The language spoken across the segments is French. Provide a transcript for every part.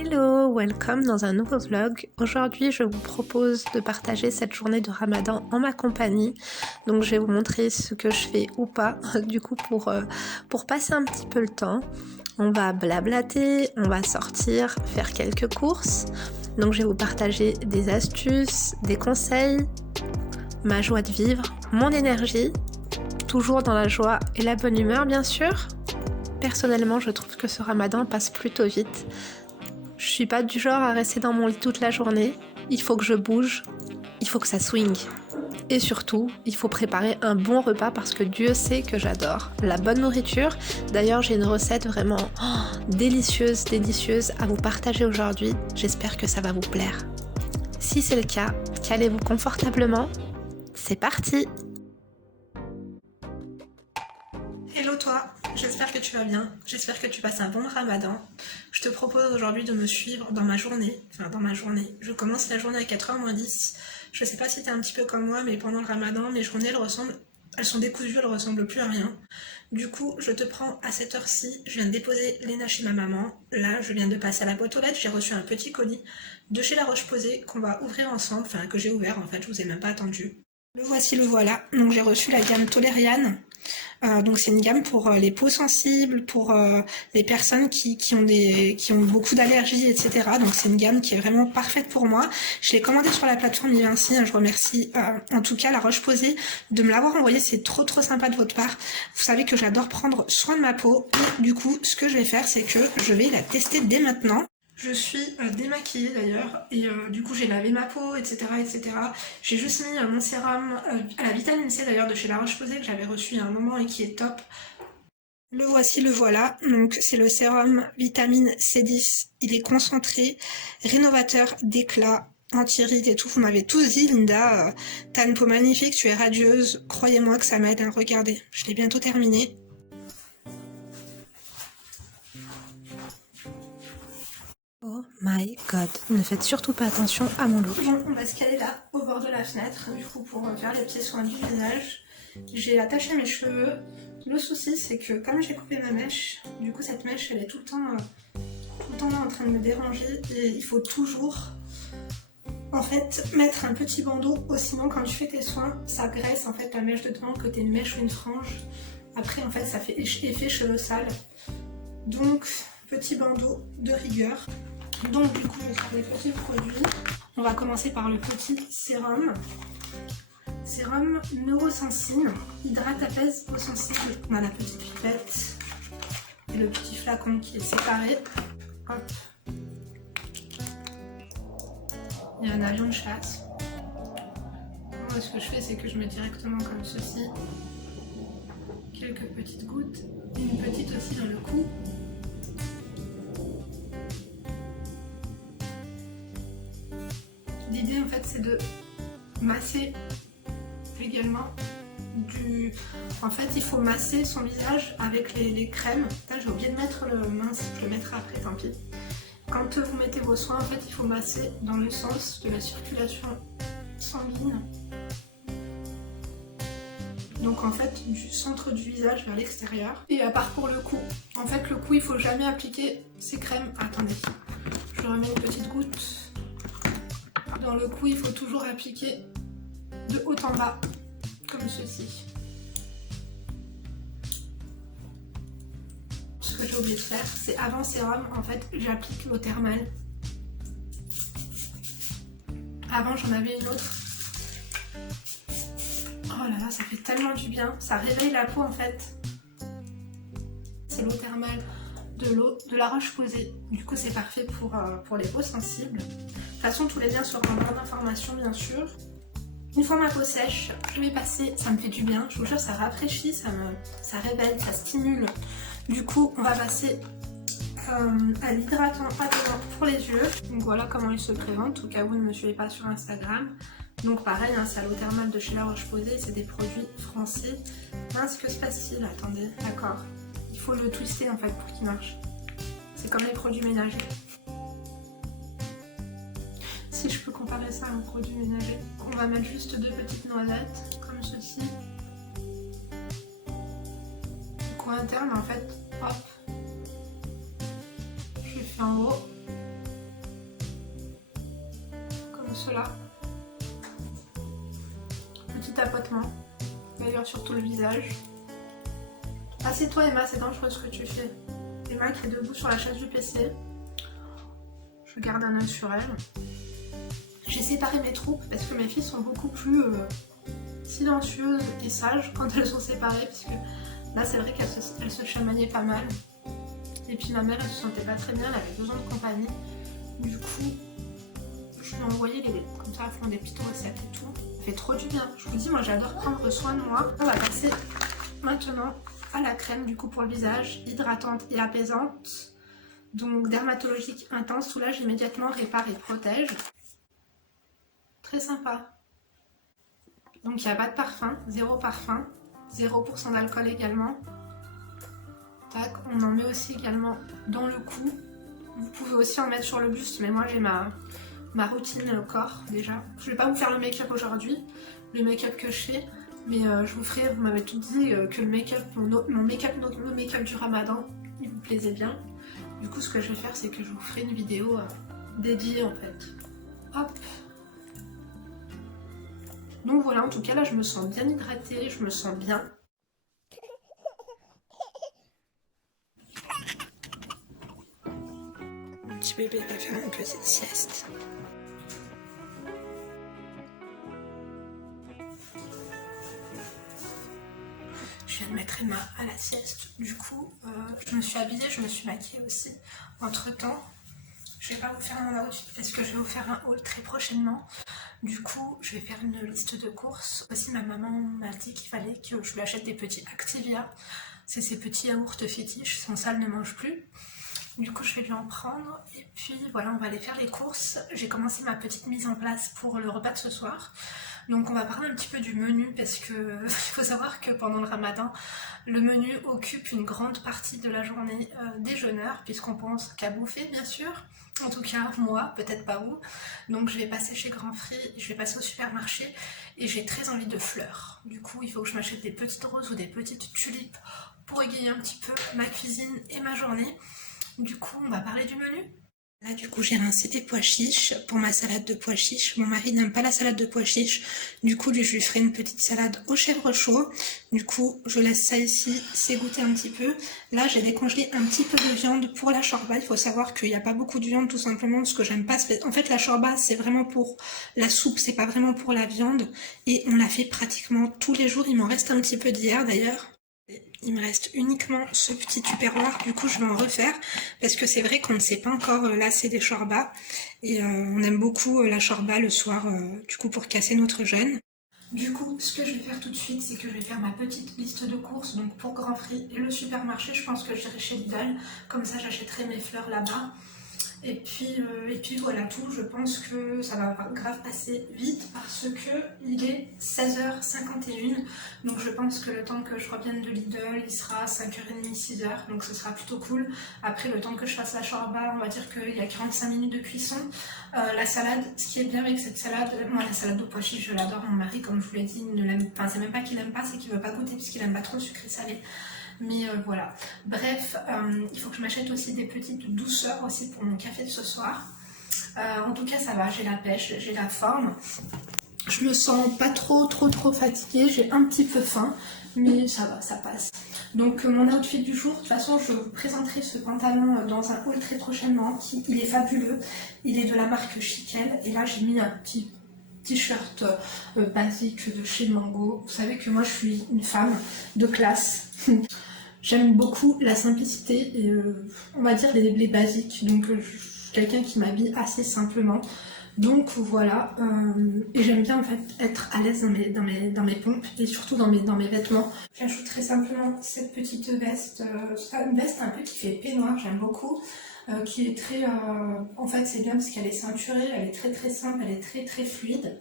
Hello, welcome dans un nouveau vlog. Aujourd'hui, je vous propose de partager cette journée de Ramadan en ma compagnie. Donc, je vais vous montrer ce que je fais ou pas, du coup, pour passer un petit peu le temps. On va blablater, on va sortir, faire quelques courses. Donc, je vais vous partager des astuces, des conseils, ma joie de vivre, mon énergie, toujours dans la joie et la bonne humeur, bien sûr. Personnellement, je trouve que ce Ramadan passe plutôt vite. Je suis pas du genre à rester dans mon lit toute la journée. Il faut que je bouge, il faut que ça swing. Et surtout, il faut préparer un bon repas parce que Dieu sait que j'adore la bonne nourriture. D'ailleurs, j'ai une recette vraiment délicieuse à vous partager aujourd'hui. J'espère que ça va vous plaire. Si c'est le cas, calez-vous confortablement. C'est parti! Hello toi, j'espère que tu vas bien, j'espère que tu passes un bon ramadan. Je te propose aujourd'hui de me suivre dans ma journée, Je commence la journée à 4h moins 10. Je sais pas si t'es un petit peu comme moi, mais pendant le ramadan, mes journées elles sont décousues, elles ressemblent plus à rien. Du coup, je te prends à cette heure-ci, je viens de déposer Léna chez ma maman. Là, je viens de passer à la boîte aux lettres, j'ai reçu un petit colis de chez La Roche-Posay qu'on va ouvrir ensemble, que j'ai ouvert en fait, je vous ai même pas attendu. Le voici, le voilà. Donc j'ai reçu la gamme Toleriane. Donc c'est une gamme pour les peaux sensibles, pour les personnes qui ont beaucoup d'allergies, etc. Donc c'est une gamme qui est vraiment parfaite pour moi. Je l'ai commandée sur la plateforme Ivinci. Je remercie en tout cas La Roche-Posay de me l'avoir envoyé. C'est trop sympa de votre part. Vous savez que j'adore prendre soin de ma peau. Et du coup, ce que je vais faire, c'est que je vais la tester dès maintenant. Je suis démaquillée d'ailleurs et du coup j'ai lavé ma peau, etc. J'ai juste mis mon sérum à la vitamine C d'ailleurs de chez La Roche-Posay que j'avais reçu il y a un moment et qui est top. Le voici, le voilà. Donc c'est le sérum vitamine C10. Il est concentré, rénovateur d'éclat, anti-rides et tout. Vous m'avez tous dit, Linda, t'as une peau magnifique, tu es radieuse. Croyez-moi que ça m'aide. Regardez, je l'ai bientôt terminé. Oh my god, ne faites surtout pas attention à mon look. Bon, on va se caler là, au bord de la fenêtre, du coup pour faire les petits soins du visage. J'ai attaché mes cheveux. Le souci c'est que comme j'ai coupé ma mèche, du coup cette mèche elle est tout le temps là en train de me déranger et il faut toujours en fait mettre un petit bandeau, sinon quand tu fais tes soins, ça graisse en fait la mèche dedans, que t'aies une mèche ou une frange. Après en fait ça fait effet cheveux sales. Donc petit bandeau de rigueur. Donc du coup je vais faire des petits produits. On va commencer par le petit sérum. Sérum Neurosensine, hydrate, apaise, peau sensible. On a la petite pipette et le petit flacon qui est séparé. Hop. Il y a un avion de chasse. Moi ce que je fais c'est que je mets directement comme ceci. Quelques petites gouttes. Et une petite aussi dans le cou. L'idée en fait c'est de masser également En fait il faut masser son visage avec les crèmes. J'ai oublié de mettre le mince, je le mettrai après, tant pis. Quand vous mettez vos soins en fait il faut masser dans le sens de la circulation sanguine. Donc en fait du centre du visage vers l'extérieur. Et à part pour le cou. En fait le cou il faut jamais appliquer ces crèmes. Attendez, je remets une petite goutte. Dans le cou, il faut toujours appliquer de haut en bas, comme ceci. Ce que j'ai oublié de faire, c'est avant sérum, en fait, j'applique l'eau thermale. Avant, j'en avais une autre. Oh là là, ça fait tellement du bien. Ça réveille la peau, en fait. C'est l'eau thermale de La Roche-Posay. Du coup, c'est parfait pour les peaux sensibles. De toute façon, tous les liens seront en barre d'informations, bien sûr. Une fois ma peau sèche, je vais passer, ça me fait du bien, je vous jure, ça rafraîchit, ça réveille, ça stimule. Du coup, on va passer à l'hydratant apaisantant pour les yeux. Donc voilà comment il se présente, au cas où vous ne me suivez pas sur Instagram. Donc pareil, c'est à l'eau thermale de chez La Roche-Posay, c'est des produits français. Mince, que se passe-t-il? Attendez, d'accord. Il faut le twister en fait pour qu'il marche. C'est comme les produits ménagers. Si je peux comparer ça à un produit ménager, on va mettre juste 2 petites noisettes, comme ceci. Du coup interne en fait, hop, je fais en haut, là. Petit tapotement, d'ailleurs sur tout le visage. Assieds-toi Emma, c'est dangereux ce que tu fais. Emma qui est debout sur la chaise du PC. Je garde un œil sur elle. J'ai séparé mes troupes parce que mes filles sont beaucoup plus silencieuses et sages quand elles sont séparées. Puisque là c'est vrai qu'elles se chamaillaient pas mal. Et puis ma mère elle se sentait pas très bien, elle avait besoin de compagnie. Du coup, je lui ai envoyé les lettres. Comme ça elles font des petites recettes et tout. Ça fait trop du bien. Je vous dis, moi j'adore prendre soin de moi. On va passer maintenant à la crème du coup pour le visage, hydratante et apaisante. Donc dermatologique intense, soulage immédiatement, répare et protège. Très sympa. Donc il n'y a pas de parfum, 0% d'alcool également. Tac, on en met aussi également dans le cou. Vous pouvez aussi en mettre sur le buste, mais moi j'ai ma routine corps déjà. Je ne vais pas vous faire le make-up aujourd'hui, le make-up que je fais. Mais je vous ferai, vous m'avez tout dit que le make-up, mon make-up du ramadan, il vous plaisait bien. Du coup ce que je vais faire c'est que je vous ferai une vidéo dédiée en fait. Hop. Donc voilà, en tout cas là je me sens bien hydratée, je me sens bien. Mon petit bébé va faire une petite sieste. Je viens de mettre Emma à la sieste, du coup je me suis habillée, je me suis maquillée aussi. Entre temps, je vais pas vous faire un outfit parce que je vais vous faire un haul très prochainement. Du coup, je vais faire une liste de courses. Aussi, ma maman m'a dit qu'il fallait que je lui achète des petits Activia. C'est ces petits yaourts fétiches, sans ça elle ne mange plus. Du coup, je vais lui en prendre. Et puis voilà, on va aller faire les courses. J'ai commencé ma petite mise en place pour le repas de ce soir. Donc on va parler un petit peu du menu parce que il faut savoir que pendant le ramadan, le menu occupe une grande partie de la journée déjeuneur puisqu'on pense qu'à bouffer bien sûr. En tout cas moi, peut-être pas vous. Donc je vais passer chez Grand Free, je vais passer au supermarché et j'ai très envie de fleurs. Du coup il faut que je m'achète des petites roses ou des petites tulipes pour égayer un petit peu ma cuisine et ma journée. Du coup on va parler du menu. Là du coup j'ai rincé des pois chiches pour ma salade de pois chiches. Mon mari n'aime pas la salade de pois chiches, du coup je lui ferai une petite salade au chèvre chaud. Du coup je laisse ça ici s'égoutter un petit peu. Là j'ai décongelé un petit peu de viande pour la shorba. Il faut savoir qu'il n'y a pas beaucoup de viande tout simplement parce que j'aime pas. En fait la shorba c'est vraiment pour la soupe, c'est pas vraiment pour la viande. Et on la fait pratiquement tous les jours, il m'en reste un petit peu d'hier d'ailleurs. Il me reste uniquement ce petit tupperware, du coup je vais en refaire parce que c'est vrai qu'on ne s'est pas encore lassé des shorbas et on aime beaucoup la shorba le soir du coup pour casser notre jeûne. Du coup ce que je vais faire tout de suite c'est que je vais faire ma petite liste de courses donc pour Grand Free et le supermarché. Je pense que j'irai chez Lidl, comme ça j'achèterai mes fleurs là-bas. Et puis voilà tout, je pense que ça va grave passer vite parce que il est 16h51. Donc je pense que le temps que je revienne de Lidl, il sera 5h30, 6h. Donc ce sera plutôt cool. Après le temps que je fasse la shorba, on va dire qu'il y a 45 minutes de cuisson. La salade, ce qui est bien avec cette salade, moi la salade de pois chiches je l'adore. Mon mari comme je vous l'ai dit, il ne l'aime pas. C'est même pas qu'il aime pas, c'est qu'il veut pas goûter puisqu'il aime pas trop le sucré salé. Mais voilà, bref, il faut que je m'achète aussi des petites douceurs aussi pour mon café de ce soir. En tout cas ça va, j'ai la pêche, j'ai la forme. Je me sens pas trop fatiguée, j'ai un petit peu faim, mais ça va, ça passe. Donc mon outfit du jour, de toute façon je vous présenterai ce pantalon dans un haul très prochainement. Il est fabuleux, il est de la marque Chiquel et là j'ai mis un petit t-shirt basique de chez Mango. Vous savez que moi je suis une femme de classe. J'aime beaucoup la simplicité et on va dire les basiques, donc je suis quelqu'un qui m'habille assez simplement. Donc voilà, et j'aime bien en fait être à l'aise dans mes pompes et surtout dans mes vêtements. J'ajoute très simplement cette petite veste, une veste un peu qui fait peignoir, j'aime beaucoup, qui est très, en fait c'est bien parce qu'elle est ceinturée, elle est très simple, elle est très fluide.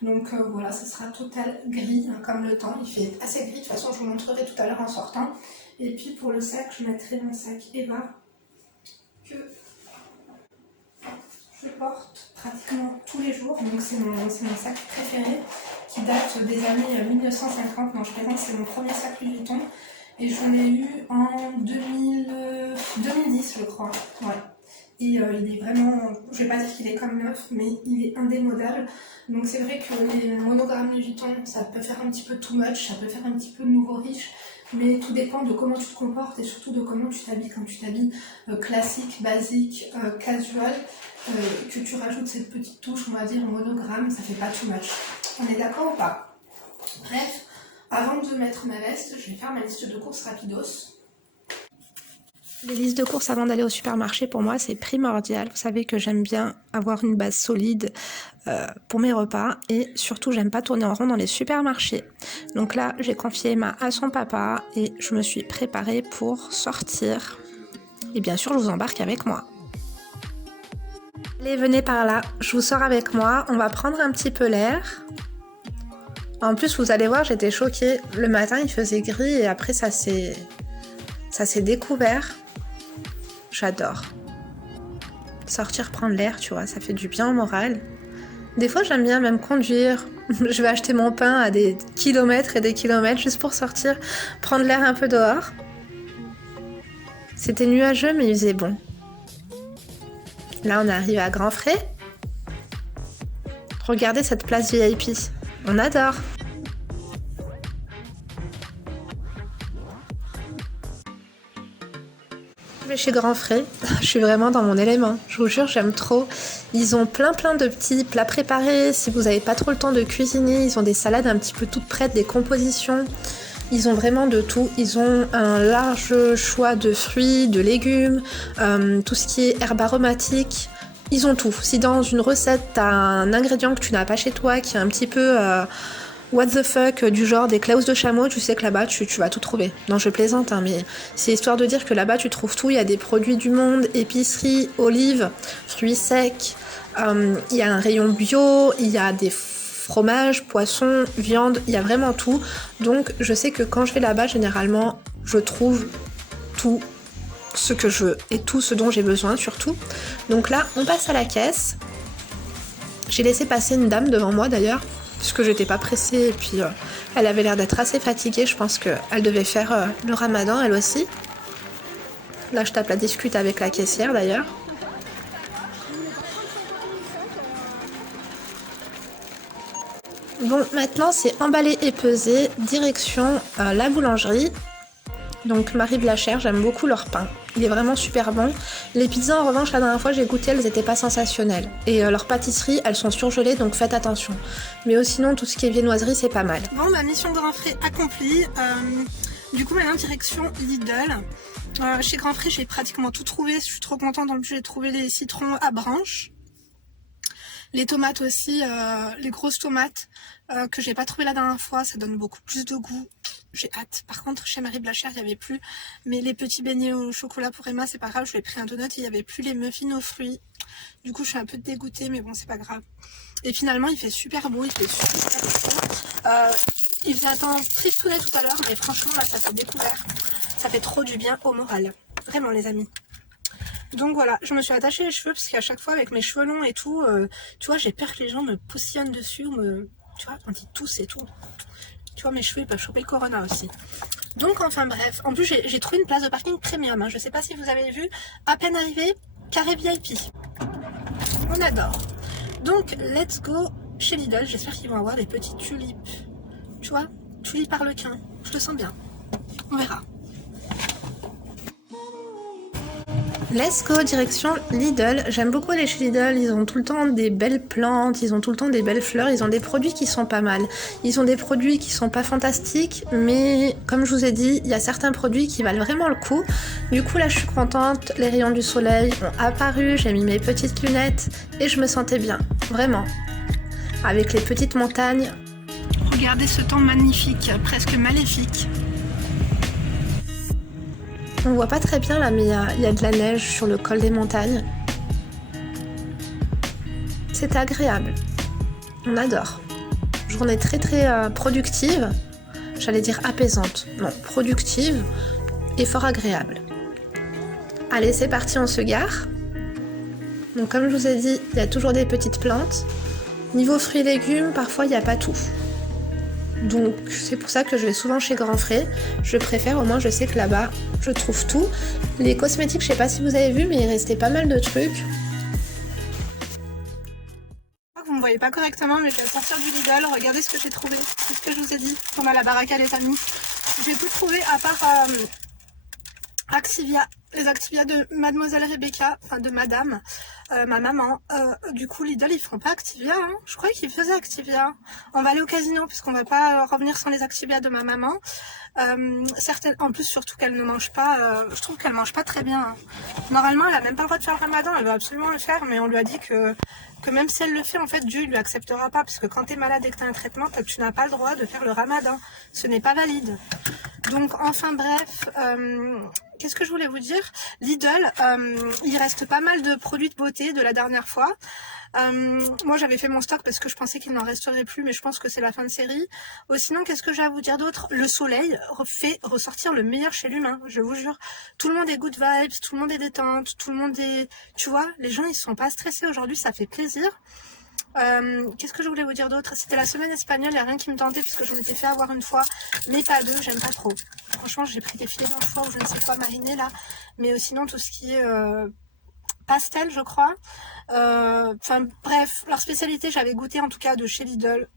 Donc voilà, ce sera total gris hein, comme le temps, il fait assez gris, de toute façon je vous montrerai tout à l'heure en sortant. Et puis pour le sac, je mettrai mon sac Eva que je porte pratiquement tous les jours. Donc c'est mon sac préféré qui date des années 1950. Non, je plaisante, c'est mon premier sac Louis Vuitton. Et je l'ai eu en 2010, je crois. Ouais. et il est vraiment, je vais pas dire qu'il est comme neuf, mais il est indémodable. Donc c'est vrai que les monogrammes Louis Vuitton, ça peut faire un petit peu too much, ça peut faire un petit peu de nouveau riche, mais tout dépend de comment tu te comportes et surtout de comment tu t'habilles. Quand tu t'habilles classique, basique, casual, que tu rajoutes cette petite touche, on va dire monogramme, ça fait pas too much. On est d'accord ou pas? Bref, avant de mettre ma veste, je vais faire ma liste de courses rapidos. Les listes de courses avant d'aller au supermarché, pour moi, c'est primordial. Vous savez que j'aime bien avoir une base solide pour mes repas et surtout, j'aime pas tourner en rond dans les supermarchés. Donc là, j'ai confié Emma à son papa et je me suis préparée pour sortir. Et bien sûr, je vous embarque avec moi. Allez, venez par là, je vous sors avec moi. On va prendre un petit peu l'air. En plus, vous allez voir, j'étais choquée. Le matin, il faisait gris et après, ça s'est découvert. J'adore. Sortir prendre l'air, tu vois, ça fait du bien au moral. Des fois, j'aime bien même conduire. Je vais acheter mon pain à des kilomètres et des kilomètres juste pour sortir, prendre l'air un peu dehors. C'était nuageux, mais il faisait bon. Là, on arrive à Grand Frais. Regardez cette place VIP. On adore. Chez Grand Frais, je suis vraiment dans mon élément, je vous jure, j'aime trop. Ils ont plein de petits plats préparés, si vous n'avez pas trop le temps de cuisiner, ils ont des salades un petit peu toutes prêtes, des compositions, ils ont vraiment de tout, ils ont un large choix de fruits, de légumes, tout ce qui est herbes aromatiques, ils ont tout. Si dans une recette t'as un ingrédient que tu n'as pas chez toi, qui est un petit peu... what the fuck, du genre des claus de chameau, tu sais que là-bas tu vas tout trouver. Non, je plaisante, hein, mais c'est histoire de dire que là-bas tu trouves tout. Il y a des produits du monde, épicerie, olives, fruits secs, il y a un rayon bio, il y a des fromages, poissons, viande, il y a vraiment tout. Donc je sais que quand je vais là-bas, généralement, je trouve tout ce que je veux et tout ce dont j'ai besoin surtout. Donc là, on passe à la caisse. J'ai laissé passer une dame devant moi d'ailleurs, puisque j'étais pas pressée et puis elle avait l'air d'être assez fatiguée. Je pense qu'elle devait faire le ramadan elle aussi. Là je tape la discute avec la caissière d'ailleurs. Bon, maintenant c'est emballé et pesé, direction la boulangerie. Donc Marie Blachère, j'aime beaucoup leur pain. Il est vraiment super bon. Les pizzas, en revanche, la dernière fois j'ai goûté, elles étaient pas sensationnelles. Et leurs pâtisseries, elles sont surgelées, donc faites attention. Mais sinon, tout ce qui est viennoiserie, c'est pas mal. Bon, ma mission Grand Frais accomplie. Du coup, maintenant, direction Lidl. Chez Grand Frais, j'ai pratiquement tout trouvé. Je suis trop contente. En plus, j'ai trouvé les citrons à branches. Les tomates aussi, les grosses tomates que j'ai pas trouvé la dernière fois. Ça donne beaucoup plus de goût. J'ai hâte. Par contre, chez Marie Blachère, il n'y avait plus. Mais les petits beignets au chocolat pour Emma, c'est pas grave. Je lui ai pris un donut et il n'y avait plus les muffins aux fruits. Du coup, je suis un peu dégoûtée, mais bon, c'est pas grave. Et finalement, il fait super beau. Il fait super chaud. Il faisait un temps tristounet tout à l'heure, mais franchement, là, ça s'est découvert. Ça fait trop du bien au moral. Vraiment, les amis. Donc voilà, je me suis attachée les cheveux parce qu'à chaque fois, avec mes cheveux longs et tout, tu vois, j'ai peur que les gens me poussionnent dessus ou me... Tu vois, quand ils toussent et tout. Tu vois, mes cheveux, ils peuvent choper le corona aussi. Donc, enfin bref. En plus, j'ai trouvé une place de parking premium. Hein. Je sais pas si vous avez vu. À peine arrivé, carré VIP. On adore. Donc, let's go chez Lidl. J'espère qu'ils vont avoir des petites tulipes. Tu vois, tulipes harlequin. Je le sens bien. On verra. Let's go, direction Lidl. J'aime beaucoup aller chez Lidl, ils ont tout le temps des belles plantes, ils ont tout le temps des belles fleurs, ils ont des produits qui sont pas mal. Ils ont des produits qui sont pas fantastiques, mais comme je vous ai dit, il y a certains produits qui valent vraiment le coup. Du coup là je suis contente, les rayons du soleil ont apparu, j'ai mis mes petites lunettes et je me sentais bien, vraiment. Avec les petites montagnes. Regardez ce temps magnifique, presque maléfique. On voit pas très bien là, mais il y a de la neige sur le col des montagnes. C'est agréable. On adore. Journée très productive. J'allais dire apaisante. Non, productive et fort agréable. Allez, c'est parti, on se gare. Donc comme je vous ai dit, il y a toujours des petites plantes. Niveau fruits et légumes, parfois il n'y a pas tout. Donc c'est pour ça que je vais souvent chez Grand Frais. Je préfère, au moins je sais que là-bas je trouve tout. Les cosmétiques, je sais pas si vous avez vu, mais il restait pas mal de trucs. Vous me voyez pas correctement, mais je vais sortir du Lidl. Regardez ce que j'ai trouvé. C'est ce que je vous ai dit pendant la baraka, les amis. J'ai tout trouvé à part Activia, les Activia de Mademoiselle Rebecca, enfin de Madame, ma maman. Du coup, Lidl, ils font pas Activia, hein. Je croyais qu'ils faisaient Activia. On va aller au casino, puisqu'on va pas revenir sans les Activia de ma maman. Certaines, en plus, surtout qu'elle ne mange pas, je trouve qu'elle mange pas très bien, hein. Normalement, elle a même pas le droit de faire le ramadan, elle veut absolument le faire, mais on lui a dit que même si elle le fait, en fait, Dieu lui acceptera pas, parce que quand tu es malade et que tu as un traitement, tu n'as pas le droit de faire le ramadan. Ce n'est pas valide. Donc, enfin bref, qu'est-ce que je voulais vous dire? Lidl, il reste pas mal de produits de beauté de la dernière fois. Moi, j'avais fait mon stock parce que je pensais qu'il n'en resterait plus, mais je pense que c'est la fin de série. Sinon, qu'est-ce que j'ai à vous dire d'autre? Le soleil fait ressortir le meilleur chez l'humain, je vous jure. Tout le monde est good vibes, tout le monde est détente, tout le monde est... Tu vois, les gens, ils sont pas stressés aujourd'hui, ça fait plaisir. Qu'est-ce que je voulais vous dire d'autre? C'était la semaine espagnole, il n'y a rien qui me tentait puisque je m'étais fait avoir une fois, mais pas deux, j'aime pas trop. Franchement, j'ai pris des filets d'anchois ou je ne sais quoi mariner là, mais sinon tout ce qui est pastel, je crois. Enfin bref, leur spécialité, j'avais goûté en tout cas de chez Lidl,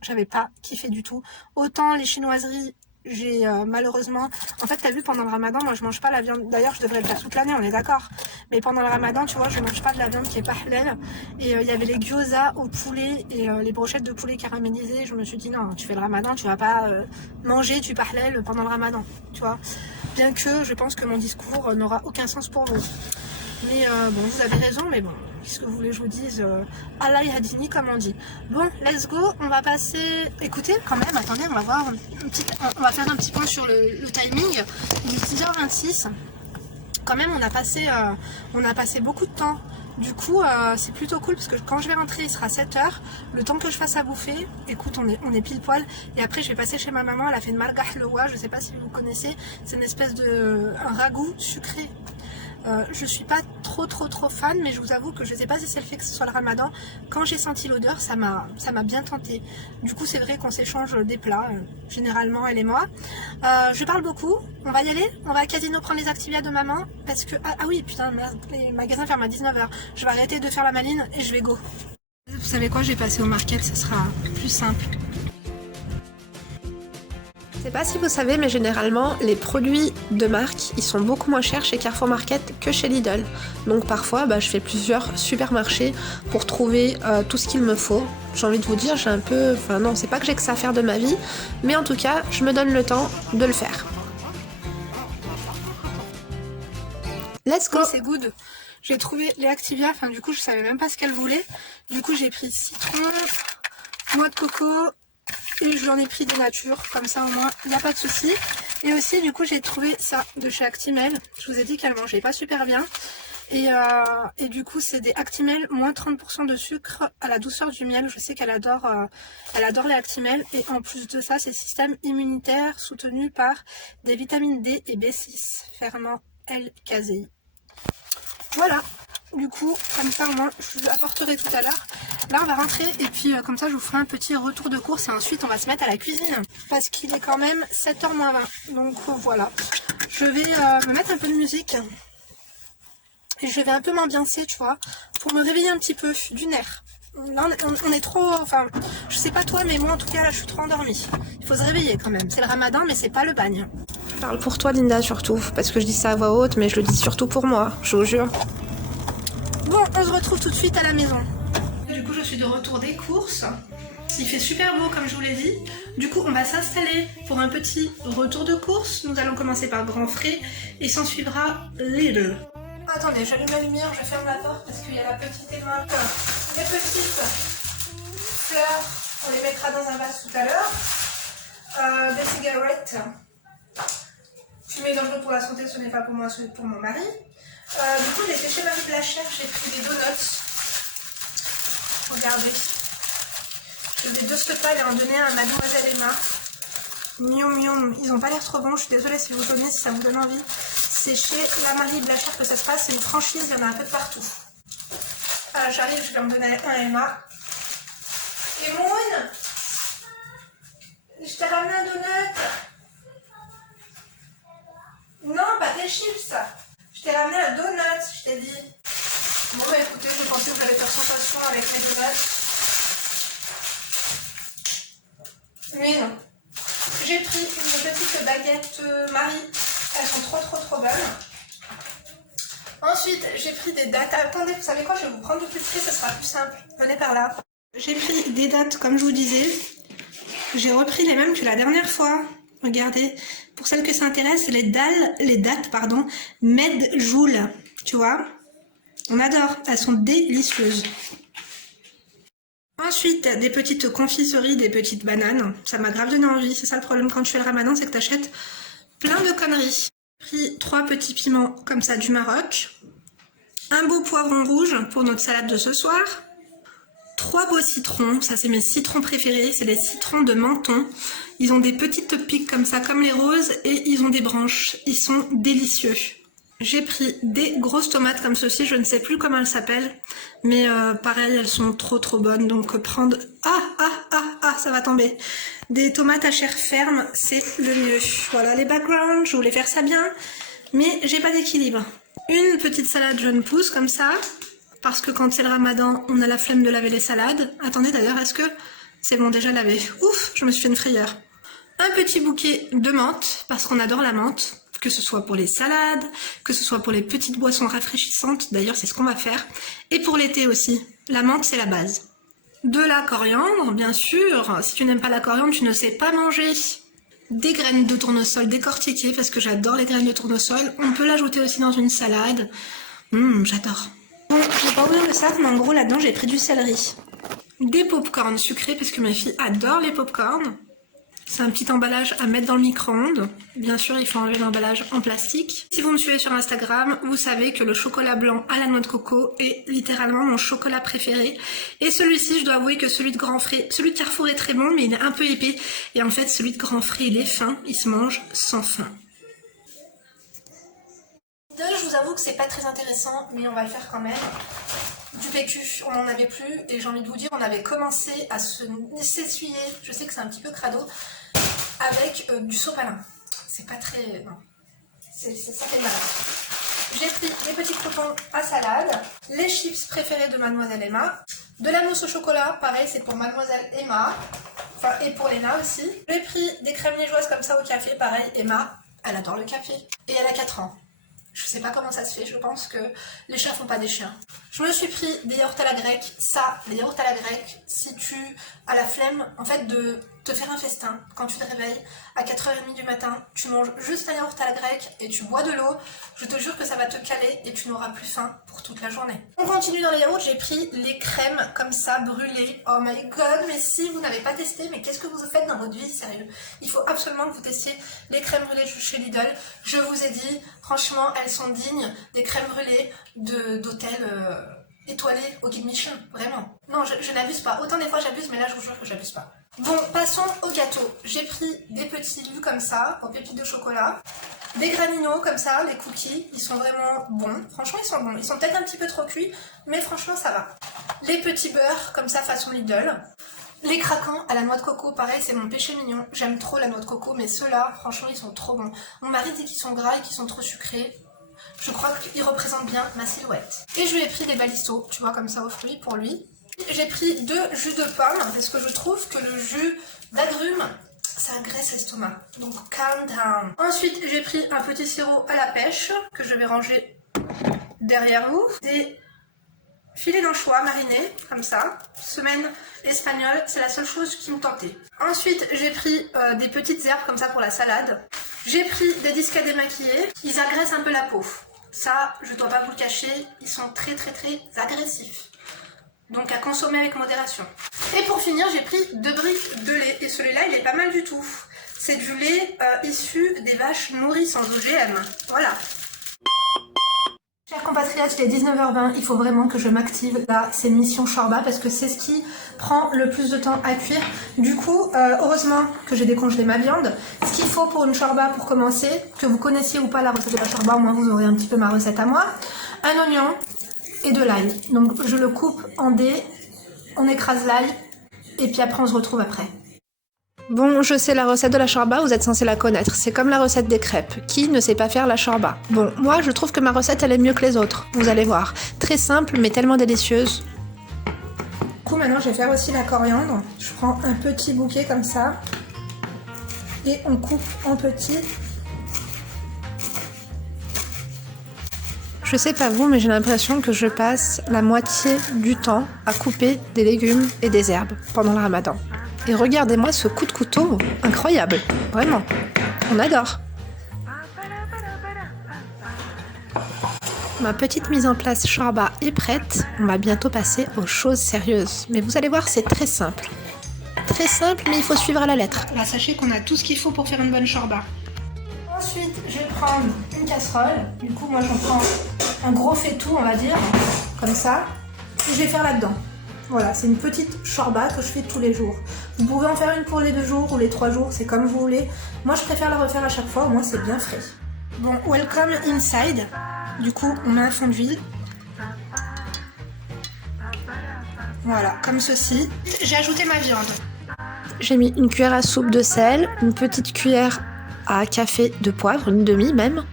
j'avais pas kiffé du tout. Autant les chinoiseries, j'ai malheureusement... En fait, t'as vu, pendant le ramadan, moi je mange pas la viande. D'ailleurs, je devrais le faire toute l'année, on est d'accord. Mais pendant le ramadan, tu vois, je mange pas de la viande qui est pas halal. Et il y avait les gyoza au poulet et les brochettes de poulet caramélisées. Je me suis dit, non, tu fais le ramadan, tu vas pas manger du halal pendant le ramadan, tu vois. Bien que je pense que mon discours n'aura aucun sens pour vous. Mais bon, vous avez raison, mais bon, qu'est-ce que vous voulez que je vous dise, Allah yadini, comme on dit. Bon, let's go, on va passer... Écoutez, quand même, attendez, on va voir on va faire un petit point sur le timing. Il est 6h26. Quand même, on a passé beaucoup de temps. Du coup, c'est plutôt cool, parce que quand je vais rentrer, il sera 7h. Le temps que je fasse à bouffer, écoute, on est pile poil. Et après, je vais passer chez ma maman, elle a fait une margah lewa, je sais pas si vous connaissez. C'est une espèce un ragoût sucré. Je suis pas trop fan, mais je vous avoue que je sais pas si c'est le fait que ce soit le ramadan. Quand j'ai senti l'odeur, ça m'a bien tenté. Du coup, c'est vrai qu'on s'échange des plats, généralement elle et moi. Je parle beaucoup, on va y aller. On va à Casino prendre les Activia de maman, parce que... Ah oui, putain, les magasins ferment à 19h. Je vais arrêter de faire la maline et je vais go. Vous savez quoi, je vais passer au market, ce sera plus simple. Je sais pas si vous savez, mais généralement, les produits de marque, ils sont beaucoup moins chers chez Carrefour Market que chez Lidl. Donc parfois, je fais plusieurs supermarchés pour trouver tout ce qu'il me faut. J'ai envie de vous dire, j'ai un peu... Enfin non, c'est pas que j'ai que ça à faire de ma vie, mais en tout cas, je me donne le temps de le faire. Let's go! C'est good. J'ai trouvé les Activia, enfin du coup, je savais même pas ce qu'elles voulaient. Du coup, j'ai pris citron, noix de coco... Et je lui en ai pris des natures, comme ça au moins il n'y a pas de souci. Et aussi du coup j'ai trouvé ça de chez Actimel. Je vous ai dit qu'elle mangeait pas super bien. Et du coup c'est des Actimel moins 30% de sucre à la douceur du miel. Je sais qu'elle adore, les Actimel. Et en plus de ça, c'est système immunitaire soutenu par des vitamines D et B6. Ferment L-caséine. Voilà. Du coup, comme ça au moins, je vous apporterai tout à l'heure. Là, on va rentrer et puis comme ça, je vous ferai un petit retour de course et ensuite, on va se mettre à la cuisine. Parce qu'il est quand même 7h moins 20. Donc voilà. Je vais me mettre un peu de musique. Et je vais un peu m'ambiancer, tu vois, pour me réveiller un petit peu du nerf. Là, on est trop... Enfin, je sais pas toi, mais moi, en tout cas, là, je suis trop endormie. Il faut se réveiller quand même. C'est le ramadan, mais c'est pas le bagne. Je parle pour toi, Linda, surtout. Parce que je dis ça à voix haute, mais je le dis surtout pour moi. Je vous jure. Bon, on se retrouve tout de suite à la maison. Du coup, je suis de retour des courses. Il fait super beau, comme je vous l'ai dit. Du coup, on va s'installer pour un petit retour de course. Nous allons commencer par Grand Frais et s'en suivra Lidl. Attendez, j'allume la lumière, je ferme la porte parce qu'il y a la petite Emma. Les petites fleurs, on les mettra dans un vase tout à l'heure. Des cigarettes. Fumer dangereux pour la santé, ce n'est pas pour moi, c'est pour mon mari. Du coup, j'ai été chez Marie Blachère, j'ai pris des donuts. Regardez. Je vais de ce pas et en donner à Mademoiselle Emma. Miam miam. Ils n'ont pas l'air trop bons, je suis désolée si vous connaissez, si ça vous donne envie. C'est chez la Marie Blachère que ça se passe, c'est une franchise, il y en a un peu de partout. J'arrive, je vais en donner un à Emma. Et Moon, Je t'ai ramené un donut. Non, pas tes chips. Je t'ai ramené un donut, je t'ai dit. Bon bah écoutez, je pensais que vous avez faire sensation avec mes donuts. Mais non. J'ai pris une petite baguette Marie. Elles sont trop bonnes. Ensuite, j'ai pris des dattes. Attendez, vous savez quoi? Je vais vous prendre de plus près, ça sera plus simple. Venez par là. J'ai pris des dattes, comme je vous disais. J'ai repris les mêmes que la dernière fois. Regardez. Pour celles que ça intéresse, c'est les dattes, Medjool. Tu vois? On adore. Elles sont délicieuses. Ensuite, des petites confiseries, des petites bananes. Ça m'a grave donné envie. C'est ça le problème quand tu fais le ramadan, c'est que t'achètes plein de conneries. J'ai pris 3 petits piments comme ça du Maroc. Un beau poivron rouge pour notre salade de ce soir. 3 beaux citrons. Ça, c'est mes citrons préférés. C'est les citrons de Menton. Ils ont des petites piques comme ça, comme les roses. Et ils ont des branches. Ils sont délicieux. J'ai pris des grosses tomates comme ceci, je ne sais plus comment elles s'appellent, mais pareil, elles sont trop bonnes, donc prendre... ça va tomber. Des tomates à chair ferme, c'est le mieux. Voilà les backgrounds, je voulais faire ça bien, mais j'ai pas d'équilibre. Une petite salade jeune pousse comme ça, parce que quand c'est le ramadan, on a la flemme de laver les salades. Attendez d'ailleurs, est-ce que c'est bon déjà lavé? Ouf, je me suis fait une frayeur. Un petit bouquet de menthe, parce qu'on adore la menthe. Que ce soit pour les salades, que ce soit pour les petites boissons rafraîchissantes, d'ailleurs c'est ce qu'on va faire, et pour l'été aussi, la menthe c'est la base. De la coriandre, bien sûr, si tu n'aimes pas la coriandre, tu ne sais pas manger. Des graines de tournesol décortiquées, parce que j'adore les graines de tournesol, on peut l'ajouter aussi dans une salade, j'adore. Bon, je vais pas ouvrir le sac, mais en gros là-dedans j'ai pris du céleri. Des pop-corn sucrés, parce que ma fille adore les pop-corn. C'est un petit emballage à mettre dans le micro-ondes. Bien sûr, il faut enlever l'emballage en plastique. Si vous me suivez sur Instagram, vous savez que le chocolat blanc à la noix de coco est littéralement mon chocolat préféré. Et celui-ci, je dois avouer que celui de Grand Frais, celui de Carrefour est très bon, mais il est un peu épais. Et en fait, celui de Grand Frais, il est fin, il se mange sans fin. Je vous avoue que c'est pas très intéressant, mais on va le faire quand même. Du PQ, on n'en avait plus, et j'ai envie de vous dire, on avait commencé à s'essuyer, je sais que c'est un petit peu crado, avec du sopalin. C'est pas très... non. Ça fait malade. J'ai pris des petits croutons à salade, les chips préférés de Mademoiselle Emma, de la mousse au chocolat, pareil, c'est pour Mademoiselle Emma, enfin, et pour Léna aussi. J'ai pris des crèmes liégeoises comme ça au café, pareil, Emma, elle adore le café, et elle a 4 ans. Je sais pas comment ça se fait, je pense que les chats font pas des chiens. Je me suis pris des yaourts à la grecque. Ça, les yaourts à la grecque, si tu as la flemme en fait de te faire un festin quand tu te réveilles à 4h30 du matin, tu manges juste un yaourt à la grecque et tu bois de l'eau, je te jure que ça va te caler et tu n'auras plus faim pour toute la journée. On continue dans les yaourts, j'ai pris les crèmes comme ça brûlées. Oh my god, mais si vous n'avez pas testé, mais qu'est-ce que vous faites dans votre vie, sérieux? Il faut absolument que vous testiez les crèmes brûlées chez Lidl. Je vous ai dit, franchement, elles sont dignes des crèmes brûlées d'hôtels étoilés au guide Michelin, vraiment. Non, je n'abuse pas. Autant des fois j'abuse, mais là je vous jure que j'abuse pas. Bon, passons au gâteau. J'ai pris des petits lus comme ça, aux pépites de chocolat. Des graninos comme ça, les cookies, ils sont vraiment bons. Franchement, ils sont bons. Ils sont peut-être un petit peu trop cuits, mais franchement, ça va. Les petits beurres comme ça, façon Lidl. Les craquants à la noix de coco, pareil, c'est mon péché mignon. J'aime trop la noix de coco, mais ceux-là, franchement, ils sont trop bons. Mon mari dit qu'ils sont gras et qu'ils sont trop sucrés. Je crois qu'ils représentent bien ma silhouette. Et je lui ai pris des balistos, tu vois, comme ça, aux fruits pour lui. J'ai pris 2 jus de pomme, parce que je trouve que le jus d'agrumes, ça agresse l'estomac. Donc, calm down. Ensuite, j'ai pris un petit sirop à la pêche, que je vais ranger derrière vous. Des filets d'anchois marinés, comme ça. Semaine espagnole, c'est la seule chose qui me tentait. Ensuite, j'ai pris des petites herbes, comme ça, pour la salade. J'ai pris des disques à démaquiller. Ils agressent un peu la peau. Ça, je dois pas vous le cacher, ils sont très agressifs. Donc à consommer avec modération. Et pour finir, j'ai pris 2 briques de lait. Et celui-là, il est pas mal du tout. C'est du lait issu des vaches nourries sans OGM. Voilà. Chers compatriotes, il est 19h20, il faut vraiment que je m'active là, c'est mission Shorba, parce que c'est ce qui prend le plus de temps à cuire. Du coup, heureusement que j'ai décongelé ma viande. Ce qu'il faut pour une Shorba, pour commencer, que vous connaissiez ou pas la recette de la Shorba, au moins vous aurez un petit peu ma recette à moi. Un oignon et de l'ail. Donc je le coupe en dés, on écrase l'ail, et puis après on se retrouve après. Bon, je sais la recette de la shorba, vous êtes censé la connaître. C'est comme la recette des crêpes. Qui ne sait pas faire la shorba? Bon, moi je trouve que ma recette elle est mieux que les autres. Vous allez voir. Très simple mais tellement délicieuse. Du coup maintenant je vais faire aussi la coriandre. Je prends un petit bouquet comme ça. Et on coupe en petits. Je sais pas vous, mais j'ai l'impression que je passe la moitié du temps à couper des légumes et des herbes pendant le ramadan. Et regardez-moi ce coup de couteau, incroyable, vraiment, on adore. Ma petite mise en place shorba est prête, on va bientôt passer aux choses sérieuses. Mais vous allez voir, c'est très simple. Très simple, mais il faut suivre à la lettre. Là, sachez qu'on a tout ce qu'il faut pour faire une bonne shorba. Ensuite, je vais prendre une casserole. Du coup, moi, j'en prends un gros faitout, on va dire, comme ça. Et je vais faire là-dedans. Voilà, c'est une petite shorba que je fais tous les jours. Vous pouvez en faire une pour les 2 jours ou les 3 jours, c'est comme vous voulez. Moi, je préfère la refaire à chaque fois, au moins c'est bien frais. Bon, welcome inside. Du coup, on met un fond d'huile. Voilà, comme ceci. J'ai ajouté ma viande. J'ai mis une cuillère à soupe de sel, une petite cuillère à café de poivre, une demi même.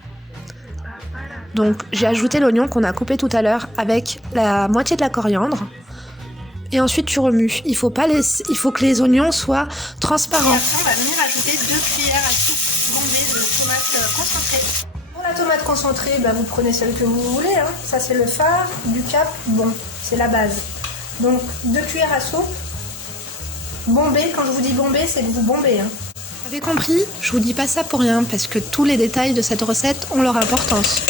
Donc j'ai ajouté l'oignon qu'on a coupé tout à l'heure avec la moitié de la coriandre. Et ensuite tu remues. Il faut que les oignons soient transparents. Et après on va venir ajouter 2 cuillères à soupe bombées de tomates concentrées. Pour la tomate concentrée, vous prenez celle que vous voulez. Hein. Ça c'est le phare du Cap. Bon, c'est la base. Donc 2 cuillères à soupe. Bombées, quand je vous dis bombées, c'est que vous bombez. Hein. Vous avez compris? Je vous dis pas ça pour rien, parce que tous les détails de cette recette ont leur importance.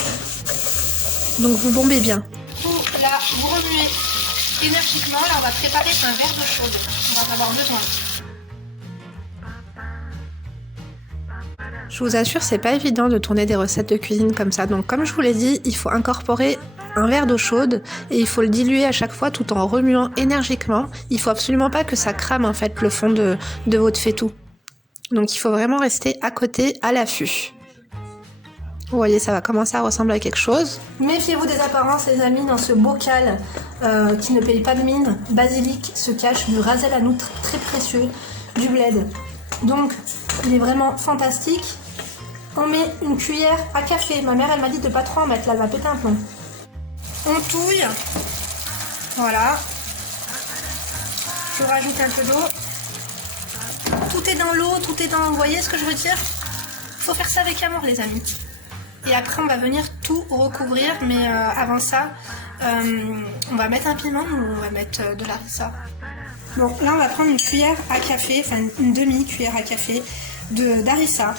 Donc vous bombez bien. Là, vous remuez énergiquement. Là, on va préparer un verre d'eau chaude. On va en avoir besoin. Je vous assure, c'est pas évident de tourner des recettes de cuisine comme ça. Donc comme je vous l'ai dit, il faut incorporer un verre d'eau chaude et il faut le diluer à chaque fois tout en remuant énergiquement. Il faut absolument pas que ça crame en fait le fond de votre faitout. Donc il faut vraiment rester à côté, à l'affût. Vous voyez, ça va commencer à ressembler à quelque chose. Méfiez-vous des apparences, les amis. Dans ce bocal qui ne paye pas de mine, basilic se cache du ras el hanout très précieux, du bled. Donc, il est vraiment fantastique. On met une cuillère à café. Ma mère, elle m'a dit de pas trop en mettre, là, elle va péter un plomb. On touille. Voilà. Je rajoute un peu d'eau. Tout est dans l'eau, tout est dans... Vous voyez ce que je veux dire? Il faut faire ça avec amour, les amis. Et après, on va venir tout recouvrir. Mais avant ça, on va mettre un piment ou on va mettre de l'harissa. Bon, là, on va prendre une cuillère à café, enfin une demi-cuillère à café d'harissa.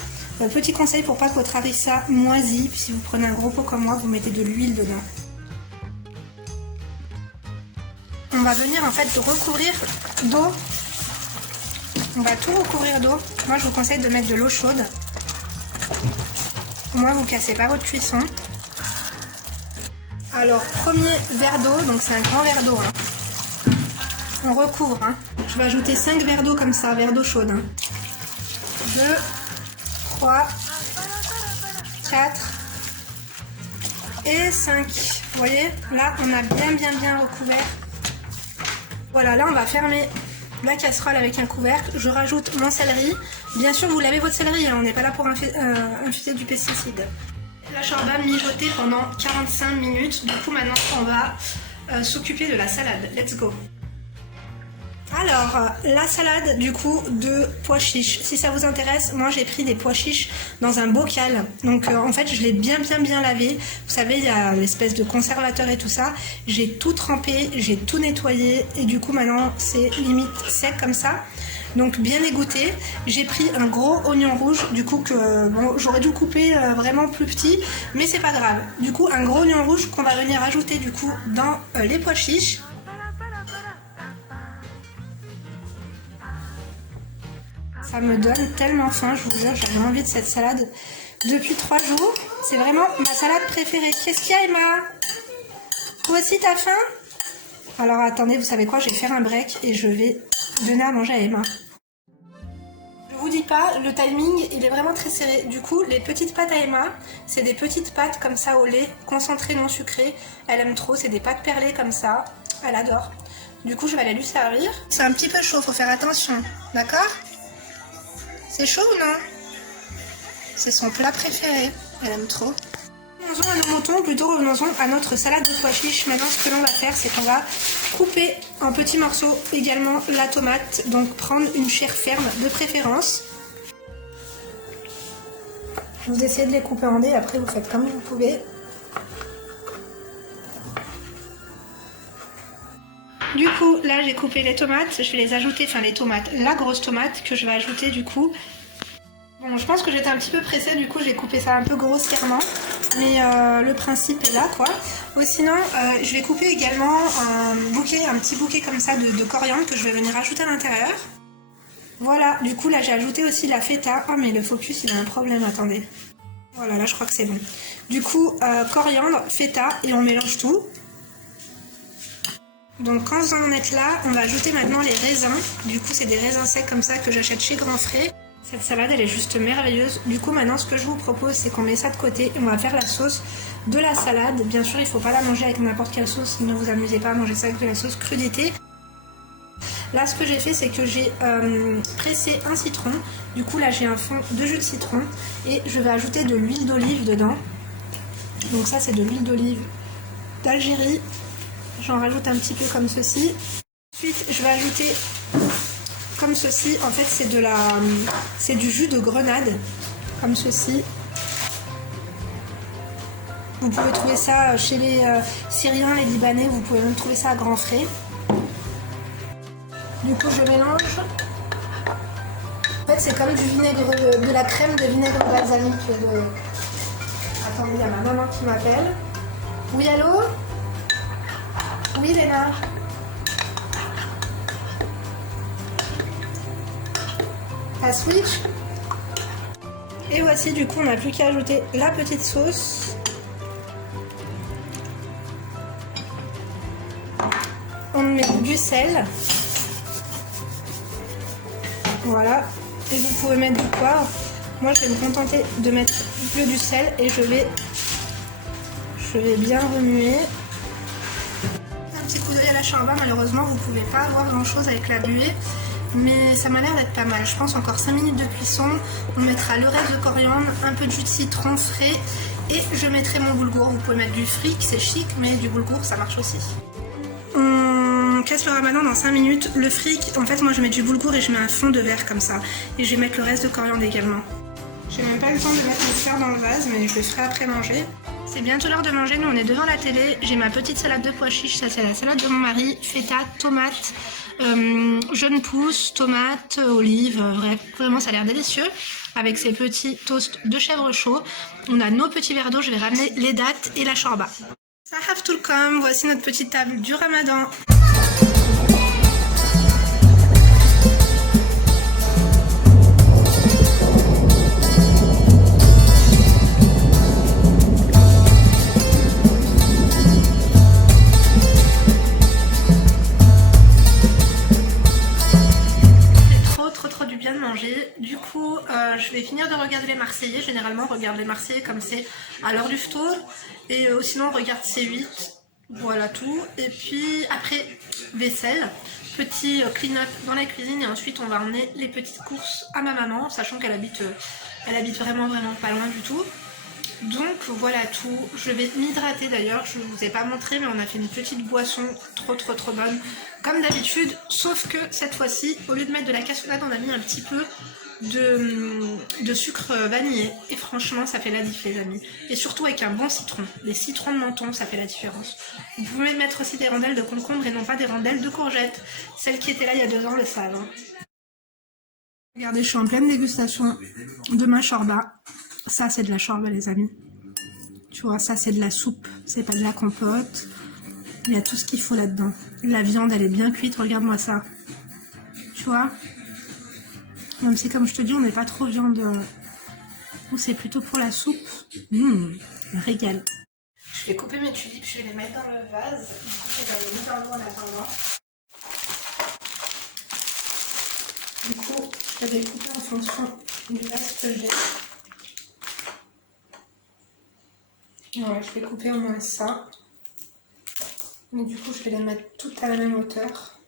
Petit conseil pour pas que votre harissa moisisse. Si vous prenez un gros pot comme moi, vous mettez de l'huile dedans. On va venir en fait recouvrir d'eau. On va tout recouvrir d'eau. Moi, je vous conseille de mettre de l'eau chaude. Au moins, vous cassez pas votre cuisson. Alors, premier verre d'eau, donc c'est un grand verre d'eau. Hein. On recouvre. Hein. Je vais ajouter 5 verres d'eau comme ça, verre d'eau chaude. Hein. 2, 3, 4 et 5. Vous voyez, là, on a bien recouvert. Voilà, là, on va fermer la casserole avec un couvercle. Je rajoute mon céleri. Bien sûr, vous lavez votre céleri, hein. On n'est pas là pour infuser du pesticide. La shorba mijotée pendant 45 minutes. Du coup, maintenant, on va s'occuper de la salade. Let's go! Alors, la salade du coup de pois chiches. Si ça vous intéresse, moi j'ai pris des pois chiches dans un bocal. Donc en fait, je l'ai bien lavé. Vous savez, il y a l'espèce de conservateur et tout ça. J'ai tout trempé, j'ai tout nettoyé et du coup maintenant c'est limite sec comme ça. Donc bien égoutté. J'ai pris un gros oignon rouge, du coup que bon, j'aurais dû couper vraiment plus petit, mais c'est pas grave. Du coup, un gros oignon rouge qu'on va venir ajouter du coup dans les pois chiches. Ça me donne tellement faim, je vous jure, j'avais envie de cette salade depuis 3 jours. C'est vraiment ma salade préférée. Qu'est-ce qu'il y a, Emma? Toi aussi, t'as faim? Alors attendez, vous savez quoi? Je vais faire un break et je vais donner à manger à Emma. Je vous dis pas, le timing, il est vraiment très serré. Du coup, les petites pâtes à Emma, c'est des petites pâtes comme ça au lait, concentrées non sucrées. Elle aime trop, c'est des pâtes perlées comme ça. Elle adore. Du coup, je vais aller lui servir. C'est un petit peu chaud, faut faire attention. D'accord? C'est chaud ou non? C'est son plat préféré, elle aime trop. Revenons-en à nos moutons, plutôt revenons-en à notre salade de pois chiches. Maintenant, ce que l'on va faire, c'est qu'on va couper en petits morceaux également la tomate. Donc prendre une chair ferme de préférence. Vous essayez de les couper en dés, après vous faites comme vous pouvez. Du coup, là j'ai coupé les tomates, je vais les ajouter, enfin les tomates, la grosse tomate que je vais ajouter du coup. Bon, je pense que j'étais un petit peu pressée, du coup j'ai coupé ça un peu grossièrement, mais le principe est là quoi. Ou sinon, je vais couper également un petit bouquet comme ça de coriandre que je vais venir ajouter à l'intérieur. Voilà, du coup là j'ai ajouté aussi la feta. Oh mais le focus il a un problème, attendez. Voilà, là je crois que c'est bon. Du coup, coriandre, feta et on mélange tout. Donc quand on en est là, on va ajouter maintenant les raisins. Du coup c'est des raisins secs comme ça que j'achète chez Grand Frais. Cette salade elle est juste merveilleuse. Du coup maintenant ce que je vous propose c'est qu'on met ça de côté et on va faire la sauce de la salade. Bien sûr il ne faut pas la manger avec n'importe quelle sauce, ne vous amusez pas à manger ça avec de la sauce crudité. Là ce que j'ai fait c'est que j'ai pressé un citron. Du coup là j'ai un fond de jus de citron et je vais ajouter de l'huile d'olive dedans. Donc ça c'est de l'huile d'olive d'Algérie. J'en rajoute un petit peu comme ceci. Ensuite, je vais ajouter comme ceci. En fait, c'est du jus de grenade, comme ceci. Vous pouvez trouver ça chez les Syriens, les Libanais. Vous pouvez même trouver ça à Grand Frais. Du coup, je mélange. En fait, c'est comme du vinaigre, de la crème de vinaigre balsamique. Attendez, il y a ma maman qui m'appelle. Oui, allô? Oui, Léna. La switch. Et voici, du coup, on n'a plus qu'à ajouter la petite sauce. On met du sel. Voilà. Et vous pouvez mettre du poivre. Moi, je vais me contenter de mettre que du sel et je vais bien remuer. Petit coup d'œil à la charba, malheureusement vous pouvez pas avoir grand chose avec la buée, mais ça m'a l'air d'être pas mal. Je pense encore 5 minutes de cuisson, on mettra le reste de coriandre, un peu de jus de citron frais et je mettrai mon boulgour. Vous pouvez mettre du fric, c'est chic, mais du boulgour ça marche aussi. On casse le ramadan dans 5 minutes. Le fric, en fait moi je mets du boulgour et je mets un fond de verre comme ça et je vais mettre le reste de coriandre également. J'ai même pas eu le temps de mettre le fer dans le vase, mais je le ferai après manger. C'est bientôt l'heure de manger, nous on est devant la télé. J'ai ma petite salade de pois chiches, ça c'est la salade de mon mari. Feta, tomate, jeunes pousses, tomates, olives, vraiment ça a l'air délicieux. Avec ces petits toasts de chèvre chaud. On a nos petits verres d'eau, je vais ramener les dattes et la shorba. Sahaf Toulkom, voici notre petite table du ramadan. Du coup, je vais finir de regarder les Marseillais. Généralement, on regarde les Marseillais comme c'est à l'heure du ftour. Et sinon, on regarde C8. Voilà tout. Et puis après, vaisselle. Petit clean-up dans la cuisine. Et ensuite, on va emmener les petites courses à ma maman. Sachant qu'elle habite vraiment pas loin du tout. Donc voilà tout. Je vais m'hydrater d'ailleurs. Je ne vous ai pas montré, mais on a fait une petite boisson trop bonne. Comme d'habitude, sauf que cette fois-ci, au lieu de mettre de la cassonade, on a mis un petit peu de sucre vanillé. Et franchement, ça fait la diff, les amis. Et surtout avec un bon citron. Les citrons de menton, ça fait la différence. Vous pouvez mettre aussi des rondelles de concombre et non pas des rondelles de courgettes. Celles qui étaient là il y a 2 ans le savent. Hein. Regardez, je suis en pleine dégustation de ma shorba. Ça, c'est de la shorba, les amis. Tu vois, ça, c'est de la soupe. C'est pas de la compote. Il y a tout ce qu'il faut là-dedans. La viande, elle est bien cuite. Regarde-moi ça. Tu vois? Même si, comme je te dis, on n'est pas trop viande. Ou c'est plutôt pour la soupe. Régal. Je vais couper mes tulipes. Je vais les mettre dans le vase. Du coup, je vais les mettre dans l'eau en attendant. Du coup, je vais couper en fonction du vase que j'ai. Ouais, je vais couper au moins ça. Mais du coup, je vais les mettre toutes à la même hauteur.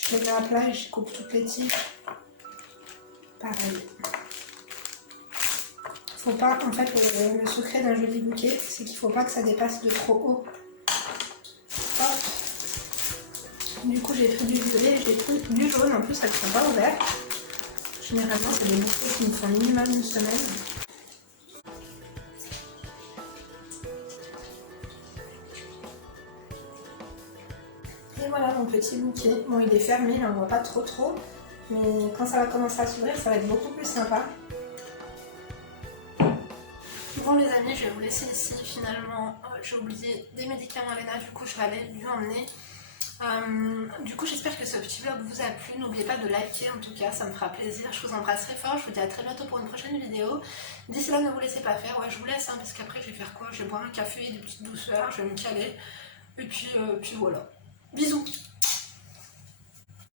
Je les mets à plat et je coupe toutes les tiges. pareil. Faut pas, en fait, le secret d'un joli bouquet, c'est qu'il faut pas que ça dépasse de trop haut. Hop. Du coup, j'ai pris du violet, j'ai pris du jaune, en plus elles ne sont pas ouvertes. Généralement, c'est des bouquets qui me font minimum une semaine. Et voilà mon petit bouquet. Bon, il est fermé, là on voit pas trop, mais quand ça va commencer à s'ouvrir, ça va être beaucoup plus sympa. Bon les amis, je vais vous laisser ici. Finalement, j'ai oublié des médicaments à Léna, du coup je vais aller lui emmener. Du coup j'espère que ce petit vlog vous a plu. N'oubliez pas de liker, en tout cas ça me fera plaisir. Je vous embrasse très fort, je vous dis à très bientôt pour une prochaine vidéo. D'ici là ne vous laissez pas faire, ouais je vous laisse parce qu'après je vais faire quoi? Je vais boire un café, des petites douceurs, je vais me caler et puis voilà. Bisous.